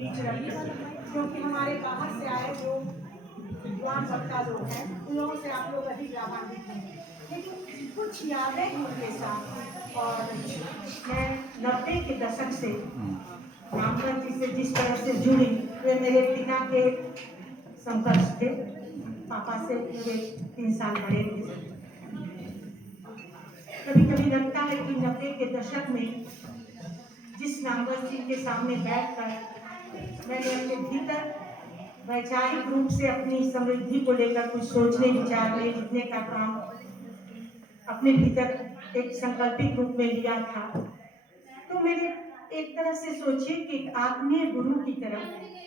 बीच रखी, क्योंकि हमारे बाहर से आए जो विद्वान वक्ता लोग हैं उन लोगों से आप लोग अधिक लाभान्वित हैं, लेकिन कुछ यादें हैं उनके साथ। और मैं 90 के दशक से रामगढ़ जी से जिस तरह से जुड़ी, वे मेरे पिता के संपर्क थे, पापा से मेरे 3 साल बड़े थे। कभी कभी लगता है कि 90 के दशक में जिस रामगढ़ जी के सामने बैठकर मैंने अपने भीतर वैचारिक रूप से अपनी समृद्धि को लेकर कुछ सोचने विचारने लिखने का काम अपने भीतर एक संकल्पित रूप में लिया था, तो मेरे एक तरह से सोचिए कि एक आत्मीय गुरु की तरह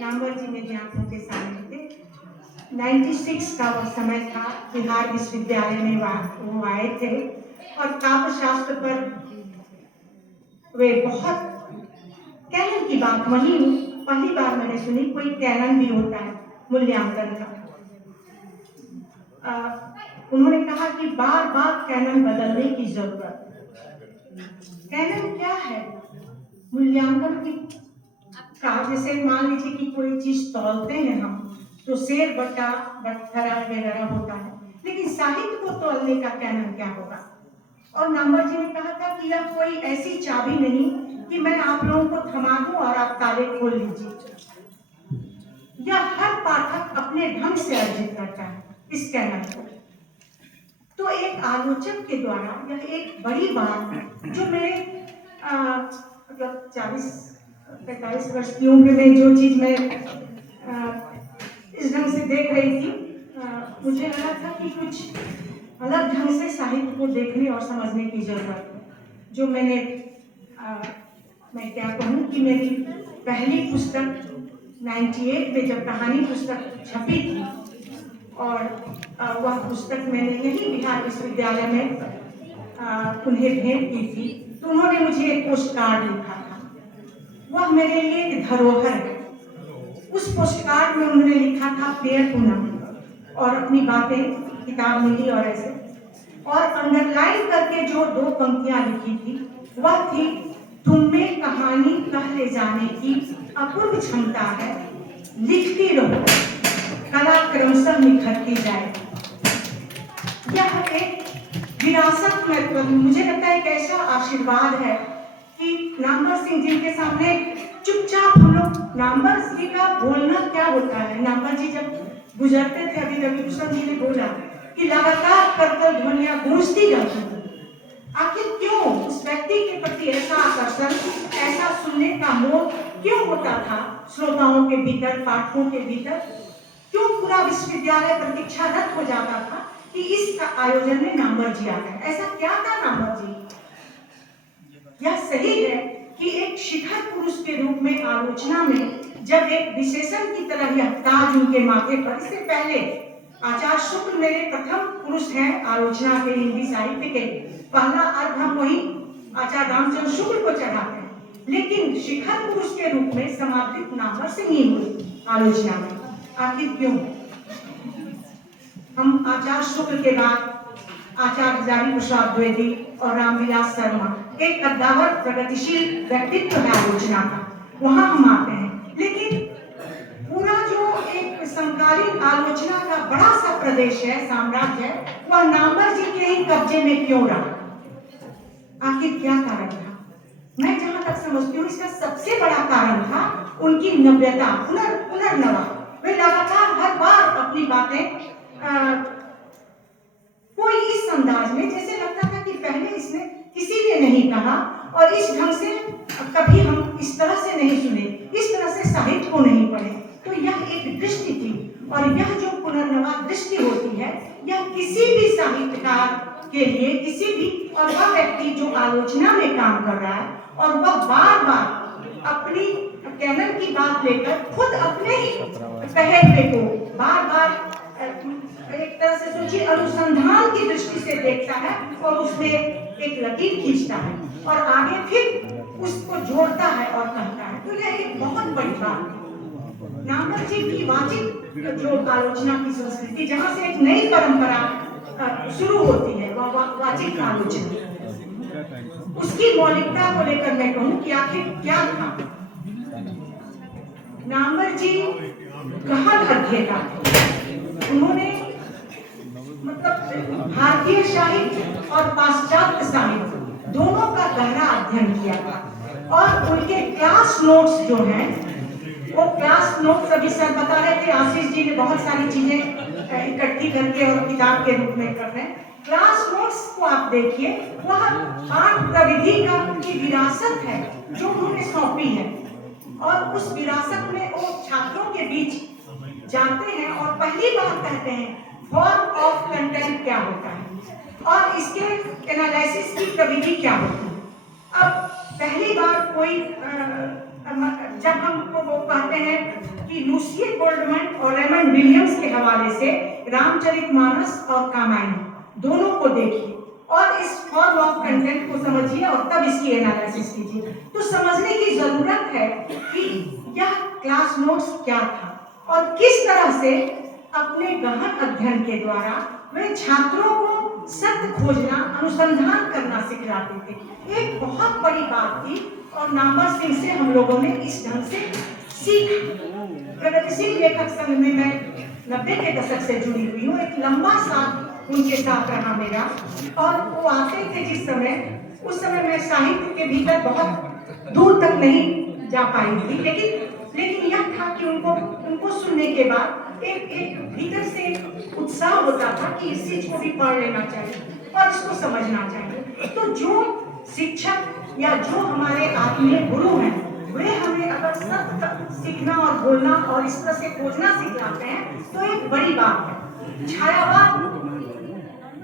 रामगढ़ जी मेरी आंखों के सामने थे। 96 का वो समय था, बिहार विश्वविद्यालय में वो आए थे और काव्य शास्त्र पर वे बहुत कैनन की बात वही पहली बार मैंने सुनी, कोई कैनन भी होता है मूल्यांकन का। उन्होंने कहा कि बार बार कैनन बदलने की जरूरत। कैनन क्या है? मूल्यांकन की का, जैसे मान लीजिए कि कोई चीज तौलते हैं हम, तो शेर बटा बटखरा वगैरह होता है, लेकिन साहित्य को तौलने का कैनन क्या होगा? और नामवर जी ने कहा था कि यह कोई ऐसी चाबी नहीं कि मैं आप लोगों को थमा दूं और आप ताले खोल लीजिए। यह हर पाठक अपने ढंग से अर्जित करता है इस कैनन को। तो एक आलोचक के द्वारा यह एक बड़ी बात, जो मेरे मतलब 40-45 वर्ष की उम्र में जो चीज मैं इस ढंग से देख रही थी, मुझे लगा था कि कुछ अलग ढंग से साहित्य को देखने और समझने की जरूरत है। जो मैं क्या कहूँ कि मेरी पहली पुस्तक 98 में जब कहानी पुस्तक छपी थी, और वह पुस्तक मैंने यही बिहार विश्वविद्यालय में उन्हें भेंट की थी, तो उन्होंने मुझे एक पोस्ट कार्ड लिखा था। वह मेरे लिए एक धरोहर है। उस पोस्ट कार्ड में उन्होंने लिखा था प्रिय पूनम, और अपनी बातें किताब मिली और ऐसे, और अंडरलाइन करके जो 2 पंक्तियां लिखी थी वह थी, तुम में कहानी कह ले जाने की अपूर्व क्षमता है, लिखती रहो कला क्रमशः निखरती जाए। यह एक विरासत में मुझे लगता है एक ऐसा आशीर्वाद है कि नामवर सिंह जी के सामने चुपचाप हम लोग, नामवर जी का बोलना क्या होता है। नामवर जी जब गुजरते थे, अभी रविभूषण जी ने बोला कि लगातार करतल ध्वनियां गूंजती जाती थी। आखिर क्यों उस व्यक्ति के प्रति ऐसा आकर्षण, ऐसा सुनने का मोह क्यों होता था श्रोताओं के भीतर, पाठकों के भीतर? क्यों पूरा विश्वविद्यालय प्रतीक्षारत हो जाता था कि इस आयोजन में नामवर जी आ गए? ऐसा क्या था नामवर जी? यह सही है कि एक शिखर पुरुष के रूप में आलोचना में जब एक विशेषण की तरह यह ताज उनके माथे पर, इससे पहले आचार्य शुक्ल मेरे प्रथम पुरुष हैं आलोचना के हिंदी साहित्य के, पहला अर्घ हम वही आचार्य रामचंद्र शुक्ल को चढ़ाते हैं, लेकिन शिखर पुरुष के रूप में समाप्त नामवर सिंह ही हुए आलोचना में। आखिर क्यों? हम आचार्य शुक्ल के बाद आचार्य जारी प्रसाद द्विवेदी और रामविलास शर्मा, एक कद्दावर प्रगतिशील व्यक्तित्व है आलोचना का, वहां हम आते हैं। लेकिन पूरा जो एक समकालीन आलोचना का बड़ा सा प्रदेश है, साम्राज्य है, वह नामवर जी के ही कब्जे में क्यों रहा? आखिर क्या कारण था? मैं जहां तक समझती हूँ, इसका सबसे बड़ा कारण था उनकी नव्यता, पुनर्नवा। वे लगातार हर बार अपनी बातें कोई इस अंदाज में, जैसे लगता था कि पहले इसने किसी ने नहीं कहा और इस ढंग से कभी हम इस तरह से नहीं सुने, इस तरह से साहित्य को नहीं पढ़े। तो यह एक दृष्टि थी, और यह जो पुनर्नवा दृष्टि होती है, यह किसी भी साहित्यकार के लिए, किसी भी, और वह व्यक्ति जो आलोचना में काम कर रहा है और वह बार बार अपनी कैनन की बात लेकर खुद अपने ही पहलुए को बार बार एक तरह से सोचिए अनुसंधान की दृष्टि से देखता है और उसमें एक लकीर खींचता है और आगे फिर उसको जोड़ता है और कहता है। तो यह एक बहुत बड़ी बात है नामवर जी की वाचिक जो आलोचना की संस्कृति, जहां से एक नई परंपरा शुरू होती है, वह वाचिक आलोचना, उसकी मौलिकता को लेकर मैं कहूँ कि आखिर क्या था। नामवर जी गहन अध्येता थे। उन्होंने मतलब भारतीय साहित्य और पाश्चात्य साहित्य दोनों का गहरा अध्ययन किया था और उनके क्लास नोट्स जो हैं वो क्लास नोट्स अभी सर बता रहे थे, आशीष जी ने बहुत सारी चीजें इकट्ठी करके और किताब के रूप में कर रहे हैं। क्लास नोट्स को आप देखिए, वह पाठ प्रविधि का उनकी विरासत है जो उन्होंने सौंपी है और उस विरासत में वो छात्रों के बीच जाते हैं और पहली बार कहते हैं फॉर्म ऑफ कंटेंट क्या होता है और इसके एनालिसिस की प्रविधि क्या होती है। अब पहली बार कोई जब हमको वो कहते हैं कि लूसिए गोल्डमैन और रेमंड विलियम्स के हवाले से रामचरितमानस और कामायनी दोनों को देखिए और इस फॉर्म ऑफ कंटेंट को समझिए और तब इसकी एनालिसिस कीजिए। तो समझने की जरूरत है कि यह क्लास नोट्स क्या था और किस तरह से अपने गहन अध्ययन के द्वारा वे छात्रों को सत्य खोजना, अनुसंधान करना सिखलाते थे। एक बहुत बड़ी बात थी और नामवर सिंह से हम लोगों ने इस ढंग से सीख। प्रगतिशील लेखक संघ में मैं 90 के दशक से जुड़ी हुई हूँ। एक लंबा साथ उनके साथ रहा मेरा और वो आते थे जिस समय, उस समय मैं साहित्य के भीतर बहुत दूर तक नहीं जा पाई थी, लेकिन यह था कि उनको सुनने के बाद एक भीतर से उत्साह होता था कि इस चीज को भी पढ़ लेना चाहिए और इसको समझना चाहिए। तो जो शिक्षक या जो हमारे आत्मीय गुरु हैं वे हमें अगर सत्य सीखना और बोलना और इस तरह से खोजना सिखाते हैं तो एक बड़ी बात है।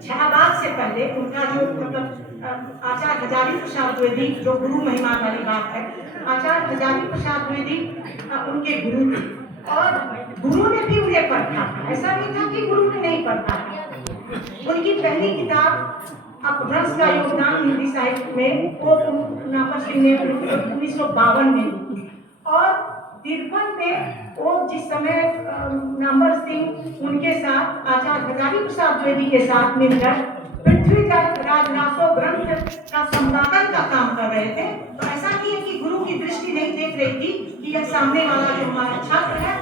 छायावाद से पहले उनका जो मतलब आचार्य हजारी प्रसाद द्विवेदी जो गुरु महिमा वाली बात है, आचार्य हजारी प्रसाद द्विवेदी उनके गुरु थे और गुरु ने भी उन्हें पढ़ा था। ऐसा नहीं था कि गुरु ने नहीं पढ़ा था। उनकी पहली किताब अपभ्रंश का योगदान हिंदी साहित्य में वो नामवर सिंह ने 1952 में लिखी और 53 में वो जिस समय नामवर सिंह उनके साथ आचार्य हजारी प्रसाद द्विवेदी के साथ मिलकर पृथ्वीराज रासो ग्रंथ का संपादन का काम कर रहे थे, तो ऐसा नहीं है कि गुरु की दृष्टि नहीं देख रही थी कि यह सामने वाला जो हमारा छात्र है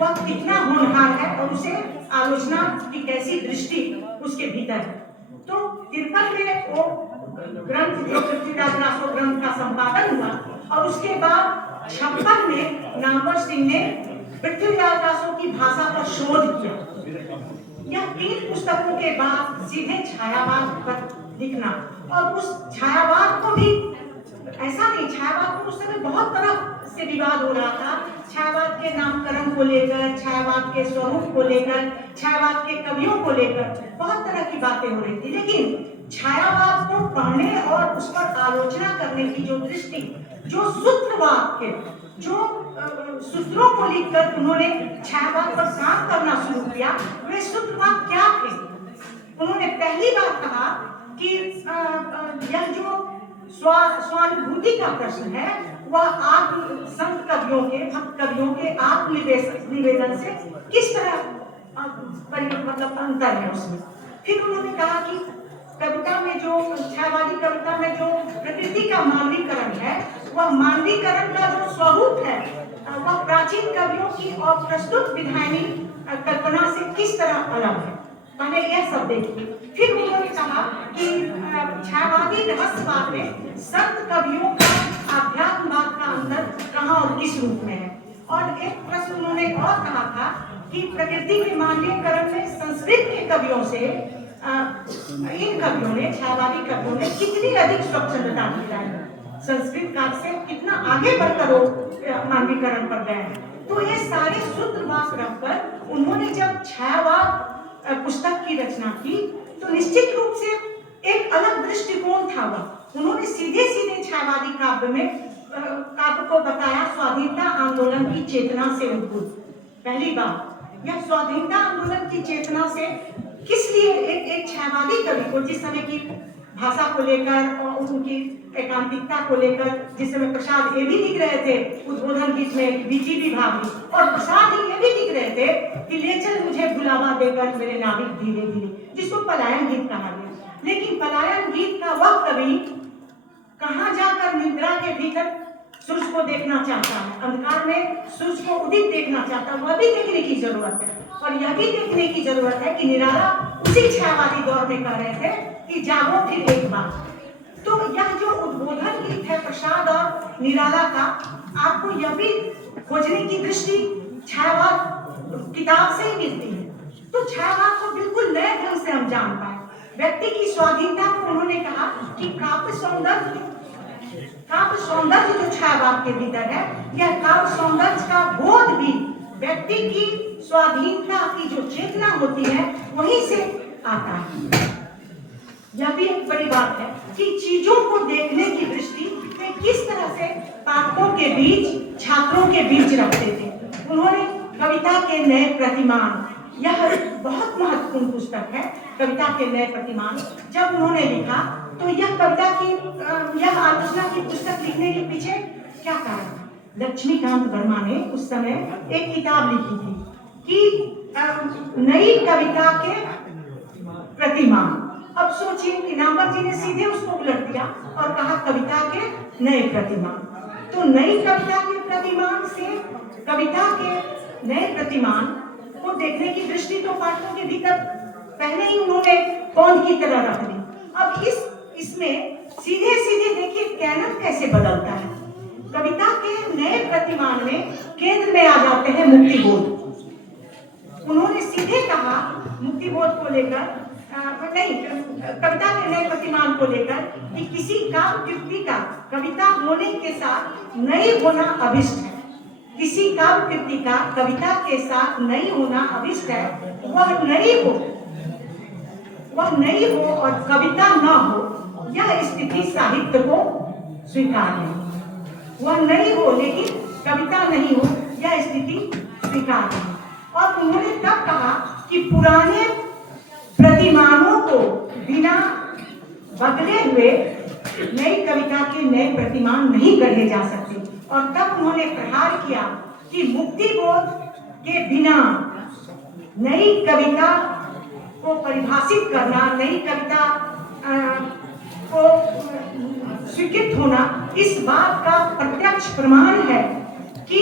वह कितना होनहार है और उसे आलोचना की कैसी दृष्टि उसके भीतर है। तो 53 में वो ग्रंथ जो पृथ्वीराज रासो ग्रंथ का संपादन हुआ और उसके बाद 56 में नामवर सिंह ने पृथ्वीराज रासो की भाषा पर शोध किया। यह 3 पुस्तकों के बाद सीधे छायावाद पर लिखना और उस छायावाद को भी ऐसा नहीं, छायावाद को उस समय बहुत तरह से विवाद हो रहा था। छायावाद के नामकरण को लेकर, छायावाद के स्वरूप को लेकर, छायावाद के कवियों को लेकर बहुत तरह की बातें हो रही थी, लेकिन छायावाद को पढ़ने और उस पर आलोचना करने की जो दृष्टि, जो सूत्रवाद के जो सूत्रों को लिखकर उन्होंने छायावाद पर काम करना शुरू किया, वे सूत्रवाद क्या थे? उन्होंने पहली बार कहा कि यह जो स्वानुभूति का प्रश्न है वह आत्म संत कवियों के, भक्त कवियों के आत्मनिवेदन से किस तरह मतलब अंतर है उसमें। फिर उन्होंने कहा कि कविता में जो छायावादी कविता में जो प्रकृति का मानवीकरण है, वह मानवीकरण का जो स्वरूप है वह प्राचीन कवियों की अप्रस्तुत विधायनी कल्पना से किस तरह अलग है। पहले यह सब देखिए। फिर उन्होंने कहा कि छायावादी रहस्यवाद में संत कवियों का आध्यात्मवाद का अंतर कहाँ और किस रूप में है। और एक प्रश्न उन्होंने और कहा था कि प्रकृति के मानवीकरण में संस्कृत के कवियों से इन कवियों ने, छायावादी कवियों ने कितनी अधिक स्वच्छंदता दिखाई, संस्कृत काल से कितना आगे बढ़कर वो मानवीकरण पर गए हैं। तो ये सारे सूत्रवाद रखकर उन्होंने जब छायावाद पुस्तक की रचना की तो निश्चित रूप से एक अलग दृष्टिकोण था वह। उन्होंने सीधे सीधे छायावादी काव्य में काव्य को बताया स्वाधीनता आंदोलन की चेतना से उद्भूत। पहली बात, यह स्वाधीनता आंदोलन की चेतना से किस लिए एक छायावादी कवि को, जिस समय की भाषा को लेकर और उनकी एकांतिकता को लेकर, जिस समय प्रसाद ये भी लिख रहे थे उद्बोधन गीत में बीजीबी भाभी, और प्रसाद ही ये भी लिख रहे थे कि ले चल मुझे बुलावा देकर मेरे नाविक धीरे धीरे, जिसको पलायन गीत कहा गया। लेकिन पलायन गीत का वह कवि कहाँ जाकर निद्रा के भीतर सूरज को देखना चाहता है, अंधकार में सूरज को उदित देखना चाहता है, वह भी देखने की जरूरत है। और यह भी देखने की जरूरत है कि निराला उसी छायावादी दौर में कह रहे थे कि जागो फिर एक बार। तो यह जो उद्बोधन गीत है प्रसाद और निराला का, आपको यह भी खोजने की दृष्टि छायावाद किताब से ही मिलती है। तो छायावाद को बिल्कुल नए ढंग से हम जान पाए। व्यक्ति की स्वाधीनता को उन्होंने कहा कि काव्य सौंदर्य जो छायावाद के भीतर है, यह काव्य सौंदर्य का बोध भी व्यक्ति की स्वाधीनता की जो चेतना होती है वहीं से आता है। यह भी एक बड़ी बात है कि चीजों को देखने की दृष्टि वे किस तरह से पाठकों के बीच, छात्रों के बीच रखते थे। उन्होंने कविता के नए प्रतिमान, यह बहुत महत्वपूर्ण पुस्तक है, कविता के नए प्रतिमान जब उन्होंने लिखा तो यह कविता की यह आलोचना की पुस्तक लिखने के पीछे क्या कारण था? लक्ष्मीकांत वर्मा ने उस समय एक किताब लिखी थी कि नई कविता के प्रतिमान। अब सोचिए कि नामवर जी ने सीधे उसको उलट दिया और कहा कविता के नए प्रतिमान। तो नई कविता के प्रतिमान से कविता के नए प्रतिमान को देखने की दृष्टि तो पाठकों के भीतर पहले ही उन्होंने पौंध की तरह रख दी। अब इसमें सीधे सीधे देखिए कैनन कैसे बदलता है। कविता के नए प्रतिमान में केंद्र में आ जाते हैं मुक्तिबोध। उन्होंने सीधे कहा मुक्तिबोध को लेकर नहीं, कविता के नए प्रतिमान को लेकर कि किसी काव्य कृति का कविता होने के साथ नहीं होना अभिष्ट है। किसी काव्य कृति का कविता के साथ नहीं होना अभिष्ट है। वह नहीं हो और कविता न हो, यह स्थिति साहित्य को स्वीकार है। वह नहीं हो लेकिन कविता नहीं हो, यह स्थिति स्वीकार है। और उन्होंने तब कहा कि पुराने प्रतिमानों को बिना बदले हुए नई कविता के नए प्रतिमान नहीं गढ़े जा सकते। और तब उन्होंने प्रहार किया कि मुक्तिबोध के बिना नई कविता को परिभाषित करना, नई कविता को स्वीकृत होना, इस बात का प्रत्यक्ष प्रमाण है कि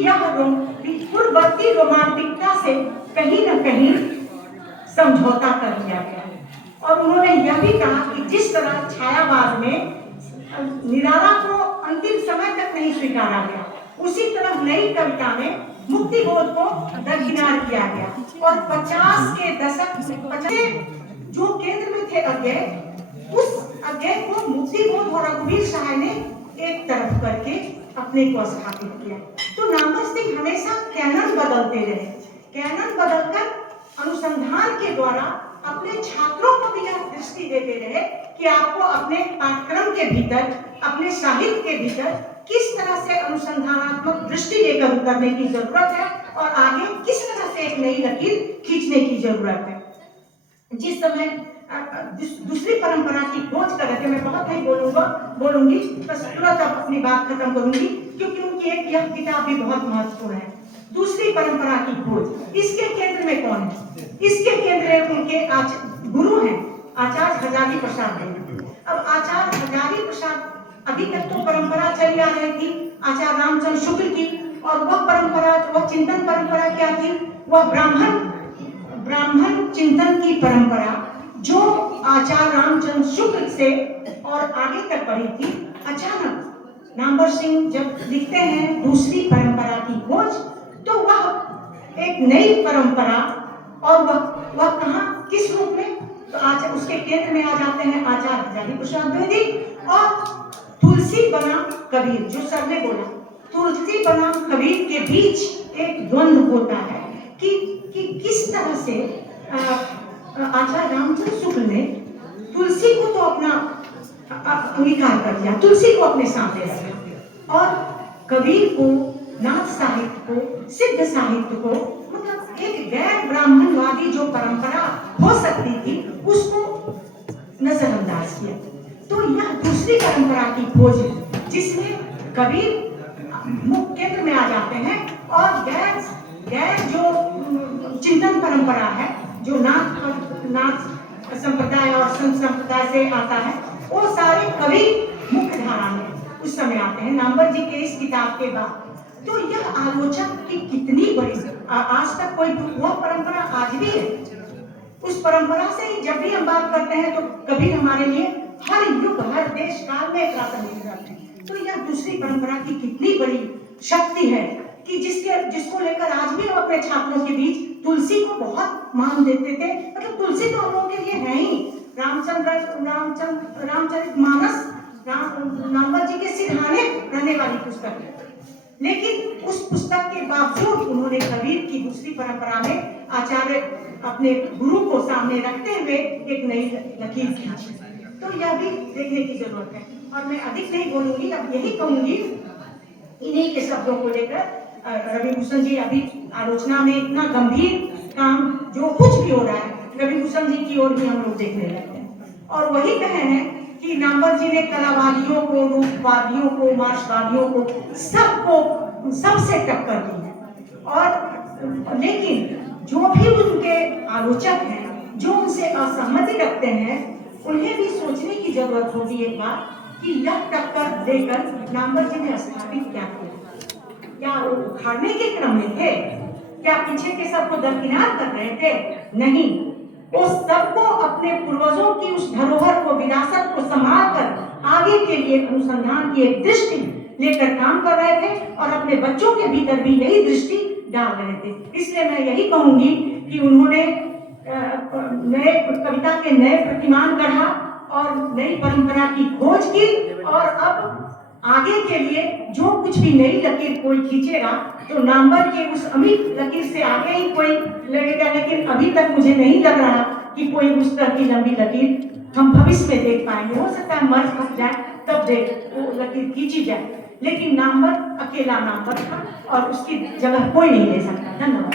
यह पूर्ववर्ती रोमांटिकता से कहीं न कहीं समझौता कर लिया गया। और उन्होंने यह भी कहा कि जिस तरह छायावाद में निराला को अंतिम समय तक नहीं स्वीकारा गया, उसी तरह नई कविता में मुक्तिबोध को दरकिनार किया गया। और 50 के दशक जो केंद्र में थे अज्ञेय, उस अज्ञेय को मुक्तिबोध और रघुवीर सहाय ने एक तरफ करके अपने को स्थापित किया। तो नामवर सिंह हमेशा कैनन बदलते रहे। कैनन बदलकर अनुसंधान के द्वारा अपने छात्रों को भी यह दृष्टि देते रहे कि आपको अपने पाठ्यक्रम के भीतर, अपने साहित्य के भीतर किस तरह से अनुसंधानात्मक दृष्टि लेकर उतरने की जरूरत है और आगे किस तरह से एक नई लकीर खींचने की जरूरत है। जिस समय दूसरी परंपरा की खोज कर रहे थे, मैं बहुत नहीं बोलूंगी, बस तुरंत अपनी बात खत्म करूंगी क्योंकि उनकी यह किताब भी बहुत महत्वपूर्ण है। दूसरी परंपरा की खोज, इसके केंद्र में कौन है? इसके केंद्र में उनके गुरु हैं आचार्य हजारी प्रसाद देव। अब आचार्य हजारी प्रसाद, अभी तक तो परंपरा चली आ रही थी आचार्य रामचंद्र शुक्ल की, और वह परंपरा, वह चिंतन परंपरा क्या थी? वह ब्राह्मण चिंतन की परंपरा जो आचार्य रामचंद्र शुक्ल से और आगे तक बढ़ी थी। अचानक नामवर सिंह जब लिखते हैं दूसरी परंपरा की खोज, तो वह एक नई परंपरा, और वह कहाँ, किस रूप में? तो उसके केंद्र में आ जाते हैं आचार्य हजारी प्रसाद द्विवेदी और तुलसी बनाम कबीर। जो सर ने बोला, तुलसी बनाम कबीर के बीच एक द्वंद्व होता है कि किस तरह से आचार्य रामचंद्र शुक्ल ने तुलसी को तो अपना अंगीकार कर लिया, तुलसी को अपने साथ ले रखा, और कबीर को, नाथ साहित्य को, सिद्ध साहित्य को, मतलब एक गैर ब्राह्मणवादी जो परंपरा हो सकती थी उसको नजरअंदाज किया। तो यह दूसरी परंपरा की खोज है जिसमें कबीर मुख्य केंद्र में आ जाते हैं और गैर जो चिंतन परंपरा है, जो नाथ संप्रदाय और संत संप्रदाय से आता है, वो सारे कवि मुख्य धारा में, उस समय आते हैं नामवर जी के इस किताब के बाद। तो यह आलोचक की कितनी बड़ी आज तक कोई वह परंपरा आज भी है। उस परंपरा से ही जब भी हम बात करते हैं तो कबीर हमारे लिए हर युग हर देश काल में प्रासंगिक रहते हैं। तो यह दूसरी परंपरा की कितनी बड़ी शक्ति है कि जिसको लेकर आज भी हम अपने छात्रों के बीच तुलसी को बहुत मान देते थे। मतलब तुलसी तो हम लोगों के लिए है ही। रामचरितमानस नामवर जी के सिरहाने रहने वाली पुस्तक है, लेकिन उस पुस्तक के बावजूद उन्होंने कबीर की दूसरी परंपरा में आचार्य अपने गुरु को सामने रखते हुए एक नई लकीर खींची। तो यह भी देखने की जरूरत है। और मैं अधिक नहीं बोलूंगी, अब यही कहूंगी इन्हीं के शब्दों को लेकर। रवि भूषण जी अभी आलोचना में इतना गंभीर काम जो कुछ भी हो रहा है रवि भूषण जी की ओर भी हम लोग देखने लगते हैं। और वही कहे हैं कि नामवर जी ने कलावादियों को, रूपवादियों को, मार्क्सवादियों को, सबसे टक्कर दी है। और लेकिन जो भी उनके आलोचक हैं, जो उनसे असहमति रखते हैं, उन्हें भी सोचने की जरूरत होगी एक बात कि यह टक्कर देकर नामवर जी ने स्थापित क्या किया। क्या वो उखाड़ने के क्रम में थे? क्या पीछे के सबको दरकिनार कर रहे थे? नहीं, वो सबको अपने पूर्वजों की उस धरोहर को, विरासत को संभाल कर आगे के लिए अनुसंधान की एक दृष्टि लेकर काम कर रहे थे और अपने बच्चों के भीतर भी यही दृष्टि डाल रहे थे। इसलिए मैं यही कहूंगी कि उन्होंने नए कविता के नए प्रतिमान गढ़ा और नई परंपरा की खोज की। और अब आगे के लिए जो कुछ भी नई लकीर कोई खींचेगा तो नामवर के उस अमिट लकीर से आगे ही कोई लगेगा। लेकिन अभी तक मुझे नहीं लग रहा कि कोई उस तरह की लंबी लकीर हम भविष्य में देख पाएंगे। हो सकता है मर्ज फंस जाए तब देख वो लकीर खींची जाए, लेकिन नामवर अकेला नामवर था और उसकी जगह कोई नहीं ले सकता। धन्यवाद।